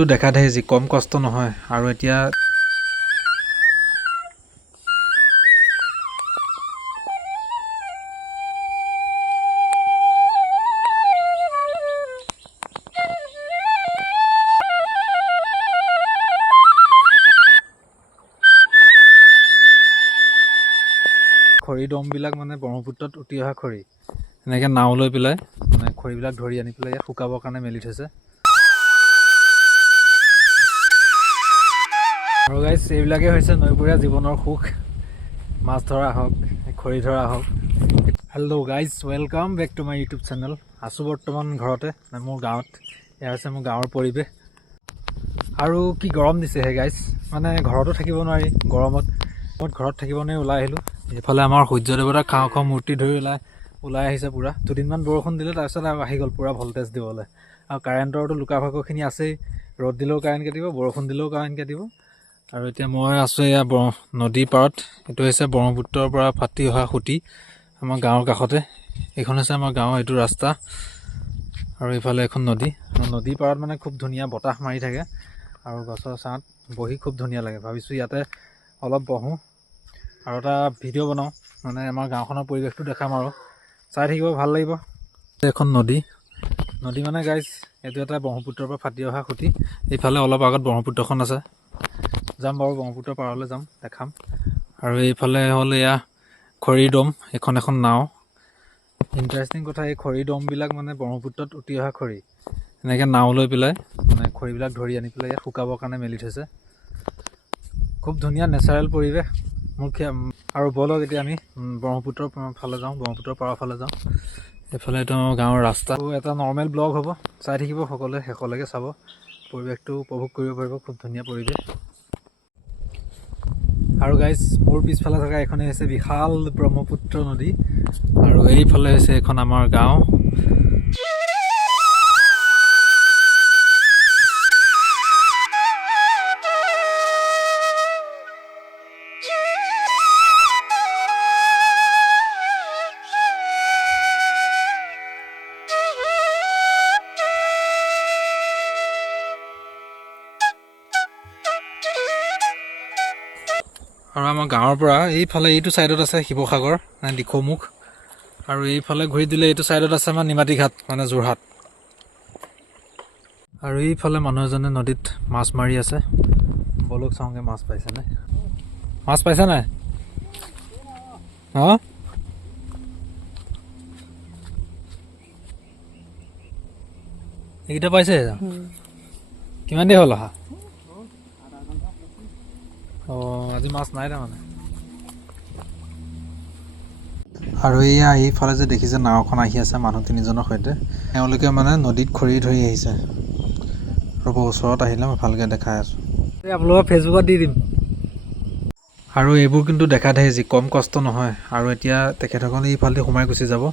কিন্তু দেখাত আহিছে কম কষ্ট নহয় আৰু এতিয়া খৰি দমবিলাক মানে ব্ৰহ্মপুত্ৰত উটি অহা খৰি এনেকৈ নাও লৈ পেলাই মানে খৰিবিলাক ধৰি আনি পেলাই ইয়াত শুকাবৰ কাৰণে মেলি থৈছে। আৰু গাইজ এইবিলাকেই হৈছে নৈপৰীয়া জীৱনৰ সুখ। মাছ ধৰা হওক, খৰি ধৰা হওক। Hello' guys, welcome back to my YouTube channel. আছোঁ বৰ্তমান ঘৰতে, মোৰ গাঁৱত। এয়া হৈছে মোৰ গাঁৱৰ পৰিৱেশ। আৰু কি গৰম দিছে হে গাইজ, মানে ঘৰতো থাকিব নোৱাৰি গৰমত। ঘৰত থাকিব নোৱাৰি ওলাই আহিলোঁ। এইফালে আমাৰ সূৰ্য দেৱতাৰ খাওঁ খাওঁ মূৰ্তি ধৰি ওলাই আহিছে পূৰা। দুদিনমান বৰষুণ দিলে, তাৰপিছত আৰু আহি গ'ল পূৰা ভল্টেজ দিবলৈ। আৰু কাৰেণ্টৰটো লুকা ভাকুখিনি আছেই। ৰ'দ দিলেও কাৰেণ্ট কাটিব, বৰষুণ দিলেও কাৰেণ্ট কাটিব। আৰু এতিয়া মই আছোঁ এয়া নদীৰ পাৰত। এইটো হৈছে ব্ৰহ্মপুত্ৰৰ পৰা ফাটি অহা সুঁতি আমাৰ গাঁৱৰ কাষতে। এইখন হৈছে আমাৰ গাঁৱৰ এইটো ৰাস্তা, আৰু এইফালে এখন নদী। নদীৰ পাৰত মানে খুব ধুনীয়া বতাহ মাৰি থাকে আৰু গছৰ ছাঁত বহি খুব ধুনীয়া লাগে। ভাবিছোঁ ইয়াতে অলপ বহোঁ আৰু এটা ভিডিঅ' বনাওঁ, মানে আমাৰ গাঁওখনৰ পৰিৱেশটো দেখাম আৰু চাই থাকিব, ভাল লাগিব। এখন নদী মানে গাইজ, এইটো এটা ব্ৰহ্মপুত্ৰৰ পৰা ফাটি অহা সুঁতি। এইফালে অলপ আগত ব্ৰহ্মপুত্ৰখন আছে। যাম বাৰু, ব্ৰহ্মপুত্ৰ পাৰলৈ যাম, দেখাম। আৰু এইফালে হ'ল এয়া খৰিৰ দম, এখন নাও। ইণ্টাৰেষ্টিং কথা, এই খৰিৰ দমবিলাক মানে ব্ৰহ্মপুত্ৰত উটি অহা খৰি এনেকৈ নাও লৈ পেলাই মানে খৰিবিলাক ধৰি আনি পেলাই ইয়াত শুকাবৰ কাৰণে মেলি থৈছে। খুব ধুনীয়া নেচাৰেল পৰিৱেশ মোৰ। আৰু ব'লক এতিয়া আমি ব্ৰহ্মপুত্ৰৰ ফালে যাওঁ, ব্ৰহ্মপুত্ৰৰ পাৰৰ ফালে যাওঁ। এইফালে এইটো গাঁৱৰ ৰাস্তা। এটা নৰ্মেল ব্লগ হ'ব, চাই থাকিব সকলোৱে, শেষলৈকে চাব। পৰিৱেশটো উপভোগ কৰিব পাৰিব, খুব ধুনীয়া পৰিৱেশ। আৰু গাইজ, মোৰ পিছফালে থকা এইখনেই হৈছে বিশাল ব্ৰহ্মপুত্ৰ নদী, আৰু এইফালে হৈছে এখন আমাৰ গাঁও। আৰু আমাৰ গাঁৱৰ পৰা এইফালে এইটো ছাইডত আছে শিৱসাগৰ, মানে দিখৌমুখ। আৰু এইফালে ঘূৰি দিলে এইটো ছাইডত আছে আমাৰ নিমাতী ঘাট, মানে যোৰহাট। আৰু এইফালে মানুহ এজনে নদীত মাছ মাৰি আছে। বলক চাওঁগৈ মাছ পাইছেনে। মাছ পাইছে নাই? অঁ, এইকেইটা পাইছে? কিমান দেৰি হ'ল অহা? অঁ, আজি মাছ নাই তাৰমানে। আৰু এইফালে যে দেখিছে নাওখন আহি আছে মানুহ তিনিজনৰ সৈতে, তেওঁলোকে মানে নদীত খৰি ধৰি আহিছে। ৰ'ব, ওচৰত আহিলে মই ভালকৈ দেখাই আছোঁ। আপোনালোকৰ ফেচবুকত দি দিম। আৰু এইবোৰ কিন্তু দেখাত আহিছে কম কষ্ট নহয়। আৰু এতিয়া তেখেতসকলে এইফালেদি সোমাই গুচি যাব।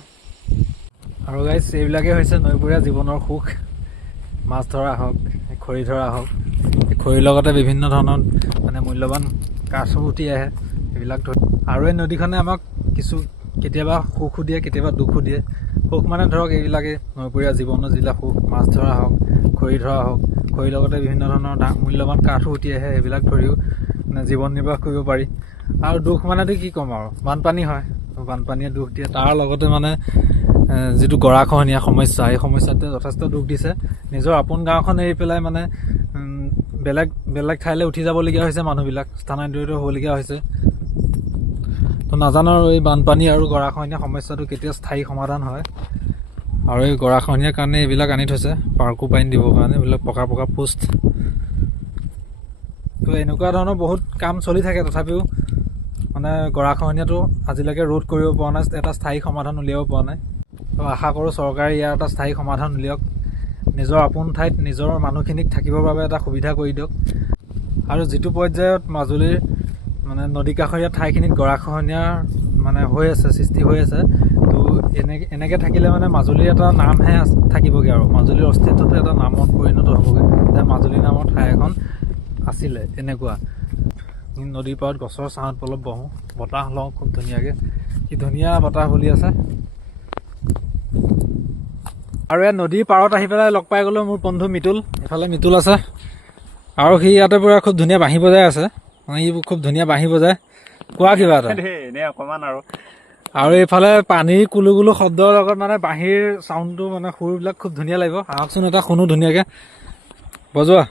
আৰু গাইজ, এইবিলাকেই হৈছে নৈপৰীয়া জীৱনৰ সুখ। মাছ ধৰা হওক, খৰি ধৰা হওক। খৰিৰ লগতে বিভিন্ন ধৰণৰ মানে মূল্যৱান কাঠো উঠি আহে, সেইবিলাক ধৰি। আৰু এই নদীখনে আমাক কেতিয়াবা সুখো দিয়ে, কেতিয়াবা দুখো দিয়ে। সুখ মানে ধৰক এইবিলাকেই নৈপৰীয়া জীৱনৰ যিবিলাক সুখ, মাছ ধৰা হওক, খৰি ধৰা হওক। খৰিৰ লগতে বিভিন্ন ধৰণৰ মূল্যৱান কাঠো উঠি আহে, সেইবিলাক ধৰিও মানে জীৱন নিৰ্বাহ কৰিব পাৰি। আৰু দুখ মানেতো কি ক'ম আৰু, বানপানী হয়, বানপানীয়ে দুখ দিয়ে। তাৰ লগতে মানে যিটো গৰাখহনীয়া সমস্যা, এই সমস্যাটোৱে যথেষ্ট দুখ দিছে। নিজৰ আপোন গাঁওখন এৰি পেলাই মানে বেলেগ ঠাইলৈ উঠি যাবলগীয়া হৈছে মানুহবিলাক, স্থানান্তৰিত হ'বলগীয়া হৈছে। তো নাজানো আৰু এই বানপানী আৰু গৰাখহনীয়া সমস্যাটো কেতিয়া স্থায়ী সমাধান হয়। আৰু এই গৰাখহনীয়াৰ কাৰণে এইবিলাক আনি থৈছে, পাৰ্কোপাইন দিবৰ কাৰণে, এইবিলাক পকা পোষ্ট। তো এনেকুৱা ধৰণৰ বহুত কাম চলি থাকে, তথাপিও মানে গৰাখহনীয়াটো আজিলৈকে ৰোধ কৰিব পৰা নাই, এটা স্থায়ী সমাধান উলিয়াব পৰা নাই। তো আশা কৰোঁ চৰকাৰে ইয়াৰ এটা স্থায়ী সমাধান উলিয়াওক, নিজৰ আপোন ঠাইত নিজৰ মানুহখিনিক থাকিবৰ বাবে এটা সুবিধা কৰি দিয়ক। আৰু যিটো পৰ্যায়ত মাজুলীৰ মানে নদী কাষৰীয়া ঠাইখিনিত গৰাখহনীয়াৰ মানে সৃষ্টি হৈ আছে, তো এনেকৈ থাকিলে মানে মাজুলীৰ এটা নামহে থাকিবগৈ, আৰু মাজুলীৰ অস্তিত্বটো এটা নামত পৰিণত হ'বগৈ, যে মাজুলী নামৰ ঠাই এখন আছিলে। এনেকুৱা নদীৰ পাৰত গছৰ ছাঁত অলপ বহোঁ, বতাহ লওঁ খুব ধুনীয়াকৈ। কি ধুনীয়া বতাহ বলি আছে। আৰু এই নদীৰ পাৰত আহি পেলাই লগ পাই গ'লোঁ মোৰ বন্ধু মিতুল। এফালে মিতুল আছে, আৰু সি ইয়াতে পুৰা খুব ধুনীয়া বাঁহী বজাই আছে মানে সি খুব ধুনীয়া বাঁহী বজায় কোৱা কিবা এটা এনেই অকণমান আৰু এইফালে পানীৰ কুলু কুলু শব্দৰ লগত মানে বাঁহীৰ চাউণ্ডটো মানে সুৰবিলাক খুব ধুনীয়া লাগিব আহকচোন এটা শুনো ধুনীয়াকৈ বজোৱা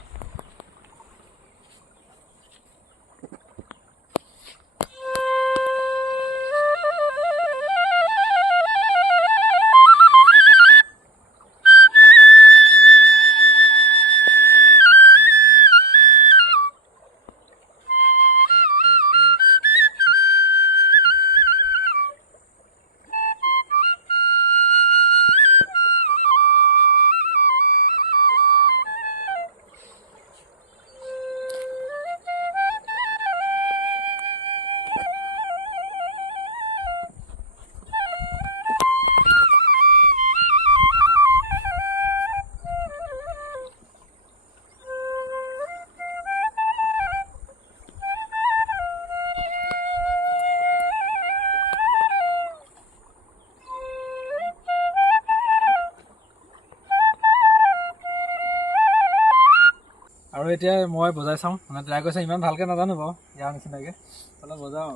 আৰু এতিয়া মই বজাই চাওঁ মানে ট্ৰাই কৰিছে ইমান ভালকৈ নাজানো বাৰু ইয়াৰ নিচিনাকৈ অলপ বজাওঁ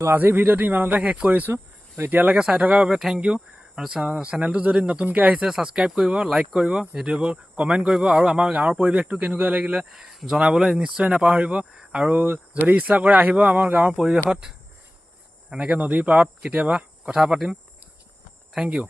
তো আজিৰ ভিডিঅ'টো ইমানতে শেষ কৰিছোঁ এতিয়ালৈকে চাই থকাৰ বাবে থেংক ইউ আৰু চেনেলটো যদি নতুনকৈ আহিছে ছাবস্ক্ৰাইব কৰিব লাইক কৰিব ভিডিঅ'বোৰ কমেণ্ট কৰিব আৰু আমাৰ গাঁৱৰ পৰিৱেশটো কেনেকুৱা লাগিলে জনাবলৈ নিশ্চয় নাপাহৰিব আৰু যদি ইচ্ছা কৰে আহিব আমাৰ গাঁৱৰ পৰিৱেশত এনেকৈ নদীৰ পাৰত কেতিয়াবা কথা পাতিম থেংক ইউ